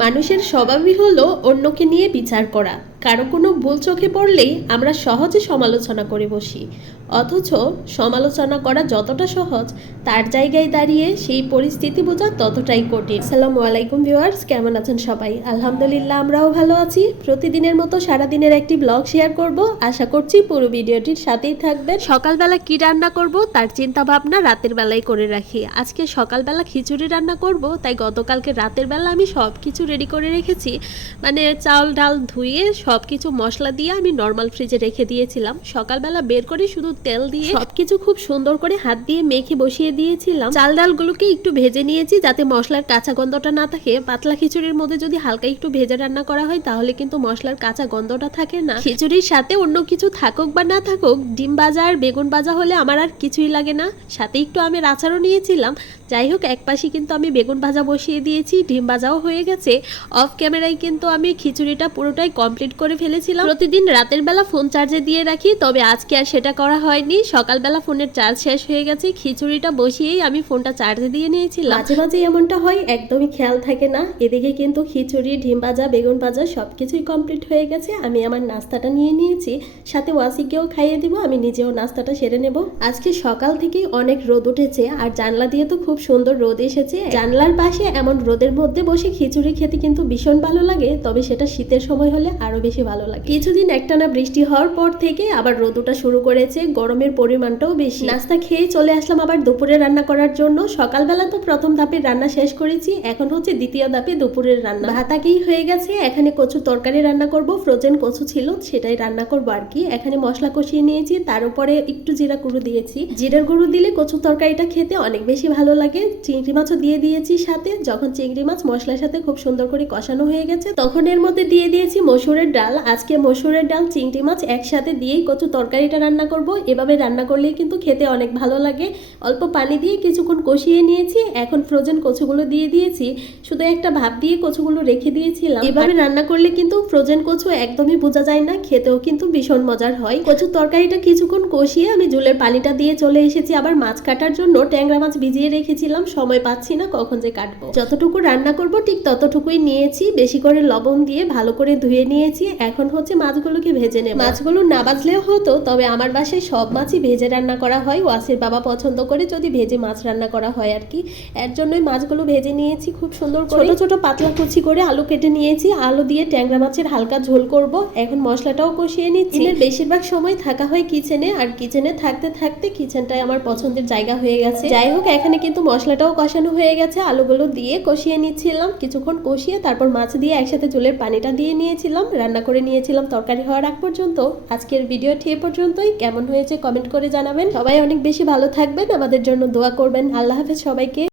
মানুষের স্বভাবই হলো অন্যকে নিয়ে বিচার করা। কারো কোনো ভুল চোখে পড়লেই আমরা সহজে সমালোচনা করে বসি, অথচ সমালোচনা করা যতটা সহজ তার জায়গায় দাঁড়িয়ে সেই পরিস্থিতি বোঝা ততটাই কঠিন। আসসালামু আলাইকুম ভিউয়ার্স, কেমন আছেন সবাই? আলহামদুলিল্লাহ, আমরাও ভালো আছি। প্রতিদিনের মতো সারাদিনের একটি ব্লগ শেয়ার করব, আশা করছি পুরো ভিডিওটির সাথেই থাকবেন। সকালবেলা কি রান্না করব তার চিন্তা ভাবনা রাতের বেলায় করে রাখি। আজকে সকালবেলা খিচুড়ি রান্না করব, তাই গতকালকে রাতের বেলা আমি সব কিছু রেডি করে রেখেছি। মানে চাল ডাল ধুয়ে সব কিছু মশলা দিয়ে আমি নর্মাল ফ্রিজে রেখে দিয়েছিলাম। সকালবেলা বের করে শুধু তেল দিয়ে সবকিছু খুব সুন্দর করে হাত দিয়ে মেখে বসিয়ে দিয়েছিলাম। চাল ডালগুলোকে একটু ভেজে নিয়েছি যাতে মশলার কাঁচা গন্ধটা না থাকে। পাতলা খিচুড়ির মধ্যে যদি হালকা একটু ভেজে রান্না করা হয় তাহলে কিন্তু মশলার কাঁচা গন্ধটা থাকে না। খিচুড়ির সাথে অন্য কিছু থাকুক বা না থাকুক, ডিম ভাজা আর বেগুন ভাজা হলে আমার আর কিছুই লাগে না। সাথে একটু আমের আচারও নিয়েছিলাম। যাই হোক, এক পাশে কিন্তু আমি বেগুন ভাজা বসিয়ে দিয়েছি, ডিম ভাজাও হয়ে গেছে। অফ ক্যামেরায় কিন্তু আমি খিচুড়িটা পুরোটাই কমপ্লিট করে ফেলেছিলাম। প্রতিদিন রাতের বেলা ফোন চার্জে দিয়ে রাখি, তবে আজকে আর সেটা করা হয়নি। সকালবেলা ফোনের চার্জ শেষ হয়ে গেছে, খিচুড়িটা বসিয়েই আমি ফোনটা চার্জে দিয়ে নিয়েছিলাম। মাঝে মাঝে এমনটা হয়, একদমই খেয়াল থাকে না। এদিকে কিন্তু খিচুড়ি, ডিম ভাজা, বেগুন ভাজা সবকিছুই কমপ্লিট হয়ে গেছে। আমি আমার নাস্তাটা নিয়ে নিয়েছি, সাথে ওয়াসিকেও খাইয়ে দিব, আমি নিজেও নাস্তাটা সেরে নেব। আজকে সকাল থেকেই অনেক রোদ উঠেছে, আর জানলা দিয়ে তো খুব সুন্দর রোদ এসেছে। জানলার পাশে এমন রোদের মধ্যে বসে খিচুড়ি খেতে কিন্তু ভীষণ ভালো লাগে, তবে সেটা শীতের সময় হলে আরো বেশি ভালো লাগে। কিছুদিন একটানা বৃষ্টি হওয়ার পর থেকে আবার রোদ ওঠা শুরু করেছে, গরমের পরিমাণটাও বেশি। নাস্তা খেয়ে চলে আসলাম আবার দুপুরে রান্না করার জন্য। সকালবেলা তো প্রথম ধাপের রান্না শেষ করেছি, এখন হচ্ছে দ্বিতীয় ধাপে দুপুরের রান্না। ভাত আগেই হয়ে গেছে, এখানে কচু তরকারি রান্না করব। ফ্রোজেন কচু ছিল, সেটাই রান্না করবো আর কি। এখানে মশলা কষিয়ে নিয়েছি, তার উপরে একটু জিরা গুঁড়ো দিয়েছি। জিরার গুঁড়ো দিলে কচু তরকারিটা খেতে অনেক বেশি ভালো লাগে। চিংড়ি মাছও দিয়ে দিয়েছি সাথে। যখন চিংড়ি মাছ মশলার সাথে খুব সুন্দর করে কষানো হয়ে গেছে, তখন এর মধ্যে দিয়ে দিয়েছি মসুরের ডাল। আজকে মসুরের ডাল, চিংড়ি মাছ একসাথে দিয়েই কচু তরকারিটা রান্না করব। এভাবে রান্না করলেই কিন্তু খেতে অনেক ভালো লাগে। অল্প পানি দিয়ে কিছুক্ষণ কষিয়ে নিয়েছি, এখন ফ্রোজেন কচুগুলো দিয়ে দিয়েছি। শুধু একটা ভাপ দিয়ে কচুগুলো রেখে দিয়েছিলাম। এভাবে রান্না করলে কিন্তু ফ্রোজেন কচু একদমই বোঝা যায় না, খেতেও কিন্তু ভীষণ মজার হয়। কচু তরকারিটা কিছুক্ষণ কষিয়ে আমি ঝোলের পানিটা দিয়ে চলে এসেছি আবার মাছ কাটার জন্য। ট্যাংরা মাছ ভিজিয়ে রেখেছিলাম, সময় পাচ্ছি না কখন যে কাটবো। যতটুকু রান্না করব ঠিক ততটুকুই নিয়েছি। বেশি করে লবণ দিয়ে ভালো করে ধুয়ে নিয়েছি। এখন হচ্ছে মাছগুলোকে ভেজে নেব। মাছগুলো না ভাজলেও হতো, তবে আমার বাসায় সব মাছই ভেজে রান্না করা হয়। ওয়াসির বাবা পছন্দ করে যদি ভেজে মাছ রান্না করা হয় আর কি। এর জন্যই মাছগুলো ভেজে নিয়েছি খুব সুন্দর করে। ছোট ছোট পাতলা কুচি করে আলু কেটে নিয়েছি। আলু দিয়ে ট্যাংরা মাছের হালকা ঝোল করব। এখন মশলাটাও কষিয়ে নিচ্ছি। বেশিরভাগ সময় থাকা হয় কিচেনে, আর কিচেনে থাকতে থাকতে কিচেনটাই আমার পছন্দের জায়গা হয়ে গেছে। যাই হোক, এখানে কিন্তু মশলাটাও কষানো হয়ে গেছে। আলুগুলো দিয়ে কষিয়ে নিচ্ছিলাম, কিছুক্ষণ কষিয়ে তারপর মাছ দিয়ে একসাথে ঝোলের পানিটা দিয়ে নিয়েছিলাম, রান্না করে নিয়েছিলাম তরকারি হওয়ার আগ পর্যন্ত। আজকের ভিডিওটি এ পর্যন্তই। কেমন হয়েছে কমেন্ট করে জানাবেন। সবাই অনেক বেশি ভালো থাকবেন, আমাদের জন্য দোয়া করবেন। আল্লাহ হাফেজ সবাইকে।